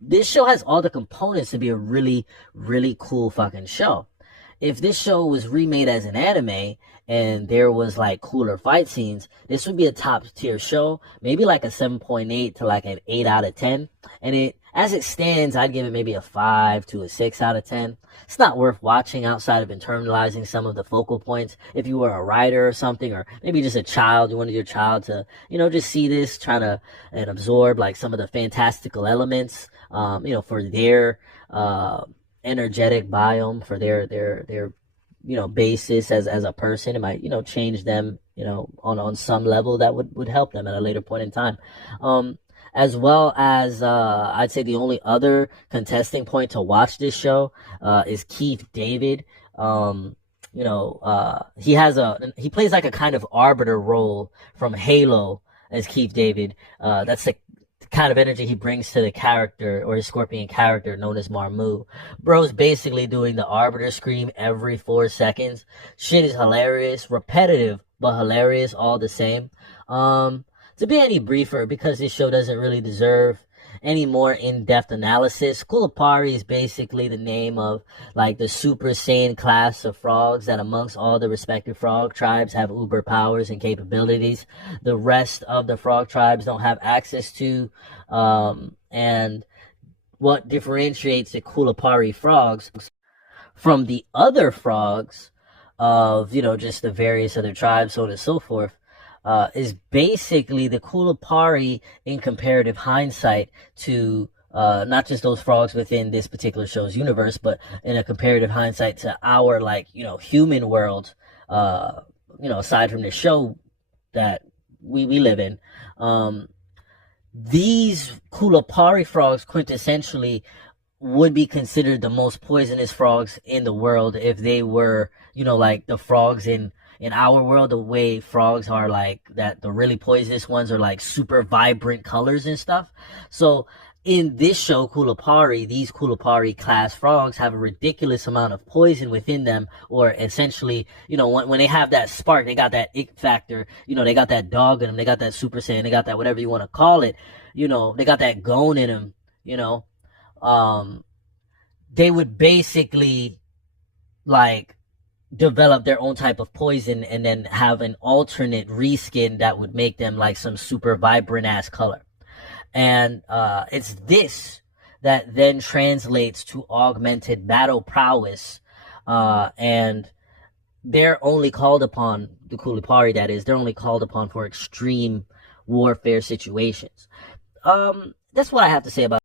This show has all the components to be a really, really cool fucking show. If this show was remade as an anime and there was like cooler fight scenes, this would be a top tier show, maybe like a 7.8 to like an 8 out of 10. And as it stands, I'd give it maybe a 5 to a 6 out of 10. It's not worth watching outside of internalizing some of the focal points. If you were a writer or something, or maybe just a child, you wanted your child to, just see this, try to and absorb like some of the fantastical elements, for their, energetic biome, for their basis as a person. It might change them on some level that would help them at a later point in time, as well as I'd say the only other contesting point to watch this show is Keith David. He plays like a kind of arbiter role from Halo as Keith David. That's the kind of energy he brings to the character, or his scorpion character known as Marmu. Bro's basically doing the arbiter scream every 4 seconds. Shit is hilarious, repetitive, but hilarious all the same. To be any briefer, because this show doesn't really deserve any more in-depth analysis, Kulapari is basically the name of like the Super Saiyan class of frogs that amongst all the respective frog tribes have uber powers and capabilities the rest of the frog tribes don't have access to. And what differentiates the Kulapari frogs from the other frogs of, just the various other tribes, so on and so forth, is basically the Kulapari in comparative hindsight to not just those frogs within this particular show's universe, but in a comparative hindsight to our human world, aside from the show that we live in. These Kulapari frogs quintessentially would be considered the most poisonous frogs in the world if they were, like the frogs in our world, the way frogs are like that, the really poisonous ones are like super vibrant colors and stuff. So in this show, Kulapari, these Kulapari class frogs have a ridiculous amount of poison within them, or essentially, when they have that spark, they got that ick factor, they got that dog in them, they got that Super Saiyan, they got that whatever you want to call it, they got that gon in them, they would basically like develop their own type of poison and then have an alternate reskin that would make them like some super vibrant ass color. And it's this that then translates to augmented battle prowess, and they're only called upon, the Kulapari that is, they're only called upon for extreme warfare situations. That's what I have to say about